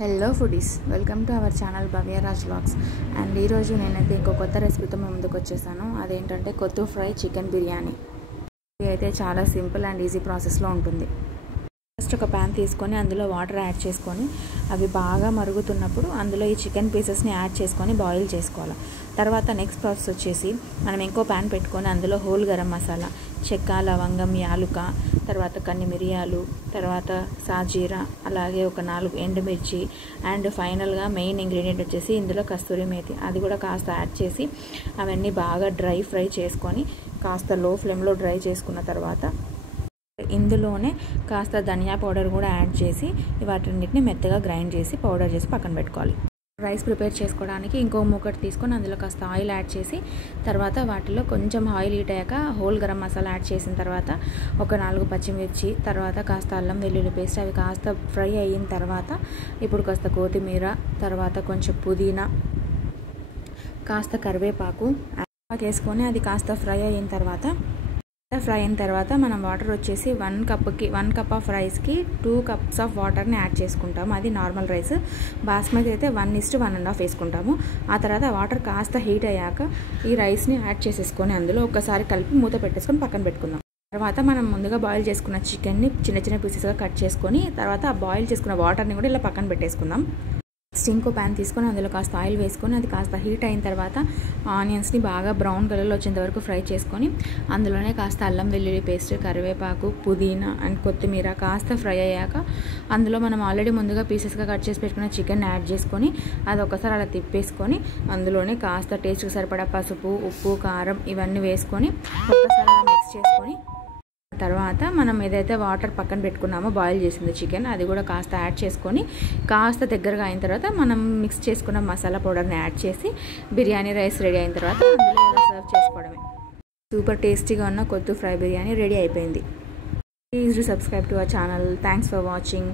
Hello foodies, welcome to our channel Bhavyaraj vlogs. And ఈరోజు నేనైతే ఇంకో కొత్త రెసిపీతో మేము ముందుకు వచ్చేసాను. అదేంటంటే కొత్తు ఫ్రై చికెన్ బిర్యానీ. ఇది అయితే చాలా సింపుల్ అండ్ ఈజీ ప్రాసెస్లో ఉంటుంది. ఫస్ట్ ఒక ప్యాన్ తీసుకొని అందులో వాటర్ యాడ్ చేసుకొని అవి బాగా మరుగుతున్నప్పుడు అందులో ఈ చికెన్ పీసెస్ని యాడ్ చేసుకొని బాయిల్ చేసుకోవాలి. తర్వాత నెక్స్ట్ ప్రాసెస్ వచ్చేసి మనం ఇంకో ప్యాన్ పెట్టుకొని అందులో హోల్ గరం మసాలా, చెక్క, లవంగం, యాలుక, తర్వాత కొన్ని మిరియాలు, తర్వాత సాజీరా, అలాగే ఒక 4 ఎండుమిర్చి అండ్ ఫైనల్గా మెయిన్ ఇంగ్రీడియంట్ వచ్చేసి ఇందులో కస్తూరి మేతి, అది కూడా కాస్త యాడ్ చేసి అవన్నీ బాగా డ్రై ఫ్రై చేసుకొని కాస్త లో ఫ్లేమ్లో డ్రై చేసుకున్న తర్వాత ఇందులోనే కాస్త ధనియా పౌడర్ కూడా యాడ్ చేసి వాటిన్నిటిని మెత్తగా గ్రైండ్ చేసి పౌడర్ చేసి పక్కన పెట్టుకోవాలి. రైస్ ప్రిపేర్ చేసుకోవడానికి ఇంకో మూకటి తీసుకొని అందులో కాస్త ఆయిల్ యాడ్ చేసి తర్వాత వాటిలో కొంచెం ఆయిల్ హీట్ అయ్యాక హోల్ గరం మసాలా యాడ్ చేసిన తర్వాత ఒక 4 పచ్చిమిర్చి, తర్వాత కాస్త అల్లం వెల్లుల్లి పేస్ట్, అవి కాస్త ఫ్రై అయిన తర్వాత ఇప్పుడు కాస్త కొత్తిమీర, తర్వాత కొంచెం పుదీనా, కాస్త కరివేపాకు వేసుకొని అది కాస్త ఫ్రై అయిన తర్వాత మనం వాటర్ వచ్చేసి 1 కప్ ఆఫ్ రైస్కి 2 కప్స్ ఆఫ్ వాటర్ని యాడ్ చేసుకుంటాము. అది నార్మల్ రైస్. బాస్మతి అయితే 1:1.5 వేసుకుంటాము. ఆ తర్వాత వాటర్ కాస్త హీట్ అయ్యాక ఈ రైస్ని యాడ్ చేసేసుకొని అందులో ఒకసారి కలిపి మూత పెట్టేసుకొని పక్కన పెట్టుకుందాం. తర్వాత మనం ముందుగా బాయిల్ చేసుకున్న చికెన్ని చిన్న చిన్న పీసెస్గా కట్ చేసుకొని తర్వాత ఆ బాయిల్ చేసుకున్న వాటర్ని కూడా ఇలా పక్కన పెట్టేసుకుందాం. నెక్స్ట్ ఇంకో ప్యాన్ తీసుకొని అందులో కాస్త ఆయిల్ వేసుకొని అది కాస్త హీట్ అయిన తర్వాత ఆనియన్స్ని బాగా బ్రౌన్ కలర్లో వచ్చేంత వరకు ఫ్రై చేసుకొని అందులోనే కాస్త అల్లం వెల్లుల్లి పేస్ట్, కరివేపాకు, పుదీనా అండ్ కొత్తిమీర కాస్త ఫ్రై అయ్యాక అందులో మనం ఆల్రెడీ ముందుగా పీసెస్గా కట్ చేసి పెట్టుకున్న చికెన్ యాడ్ చేసుకొని అది ఒకసారి అలా తిప్పేసుకొని అందులోనే కాస్త టేస్ట్కి సరిపడా పసుపు, ఉప్పు, కారం ఇవన్నీ వేసుకొని ఒక్కసారి అలా మిక్స్ చేసుకొని తర్వాత మనం ఏదైతే వాటర్ పక్కన పెట్టుకున్నామో బాయిల్ చేసింది చికెన్ అది కూడా కాస్త యాడ్ చేసుకొని కాస్త దగ్గరగా అయిన తర్వాత మనం మిక్స్ చేసుకున్న మసాలా పౌడర్ని యాడ్ చేసి బిర్యానీ రైస్ రెడీ అయిన తర్వాత అందులో ఇలా సర్వ్ చేసుకోవడమే. సూపర్ టేస్టీగా ఉన్న కొత్తు ఫ్రై బిర్యానీ రెడీ అయిపోయింది. Please do subscribe to our channel. Thanks for watching.